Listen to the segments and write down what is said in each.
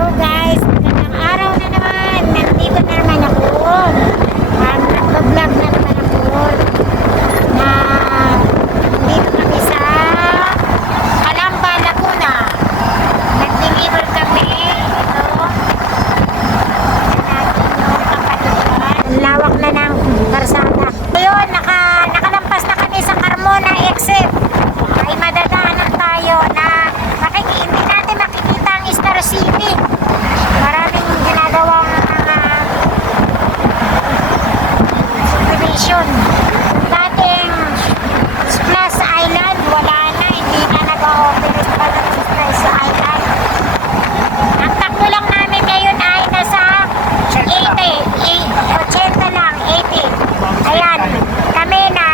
Hello guys, magandang araw na naman. Nandito na naman ako. Nagpa-vlog na naman ako. Na dito kami sa Calamba, Laguna. Nag-deliver kami. Ito. Natin yung kapalitan. Ang lawak na ng karsada. Ngayon, nakalampas na kami sa Carmona exit. Ay madadaanan tayo na hindi natin makikita ang Star City. Maraming ginagawang subdivision. Dating Splash Island, wala na. Hindi na nag-ooperate pa ng Splash Island. Ang takbo lang namin ngayon ay nasa 80 lang, 80. Ayan, kami na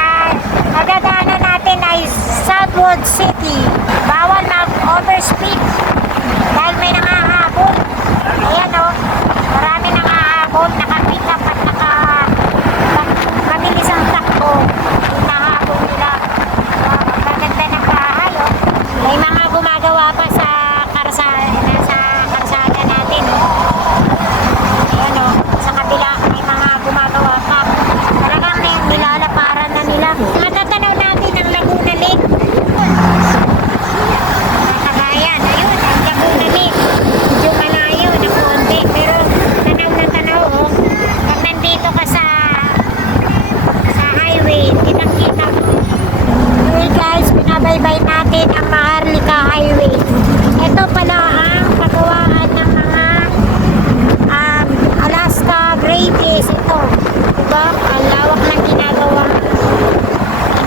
magdadaanan natin ay Southwood City. Bawal mag-overspeed dahil may nangahabol. Ayan o, marami nangahabol, naka-pick up at mabilis ang takbo. Hinahabol nila. Magaganda ng bahay o. May mga gumagawa pa sa karsada natin o. Ayan o, sa kabila may mga gumagawa pa. Talagang nilalaparan na nila. Matatanaw natin ang Laguna Lake. Nakakayan, ayun, ang Laguna Lake. Medyo malayo ng konti, pero tanaw na tanaw oh. Pag nandito ka sa highway, kitang-kita mo. Okay guys, pinabaybay natin ang Maharlika Highway. Ito pala ang pagawaan ng mga Alaska Greatest. Ito, diba? Ang lawak ng ginagawang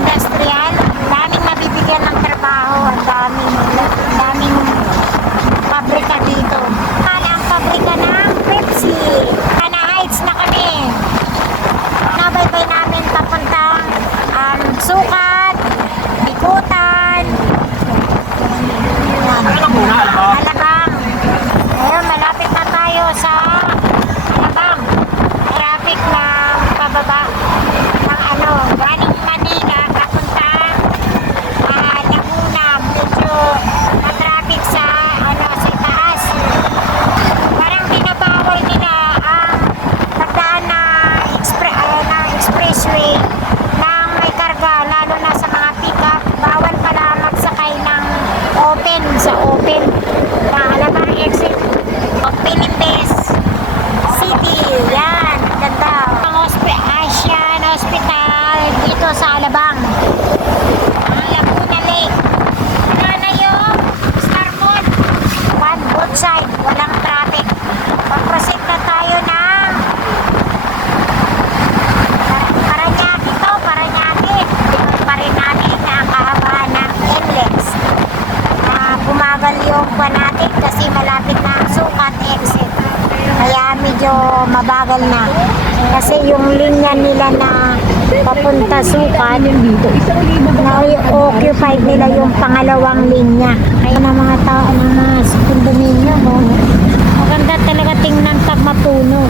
industrial. Ang daming mabibigyan ng trabaho. Ang daming pabrika dito. Ang pabrika ng Pepsi. Kana Heights na kami. Nabaybay namin papuntang Sukat, Bikutan, Alabang. Ngayon, malapit na tayo sa Alabang. Traffic na pababa ng galing Manila papuntang Laguna. Medyo na-traffic sa taas. Parang binabawal nila ang pagdaan na expressway ng may karga, lalo na sa mga pick-up. Bawal pala magsakay ng sa open na Alabang exit of Philippines City. Yan, ganda. Ang Asian Hospital dito sa Alabang. Ang Laguna Lake. Ano na yung Star Mall? Both side, walang traffic. Pag-proceed na tayo ng Paranaque. Ito pa rin natin ang kahabaan ng NLEX. Bumagal yung buwan natin kasi malapit na ang Sukat exit. Kaya medyo mabagal na. Kasi yung linya nila na papunta Sukat, na-occupied nila yung pangalawang linya. Kaya ng mga tao ng mga condominium, maganda talaga tingnan pag mapuno.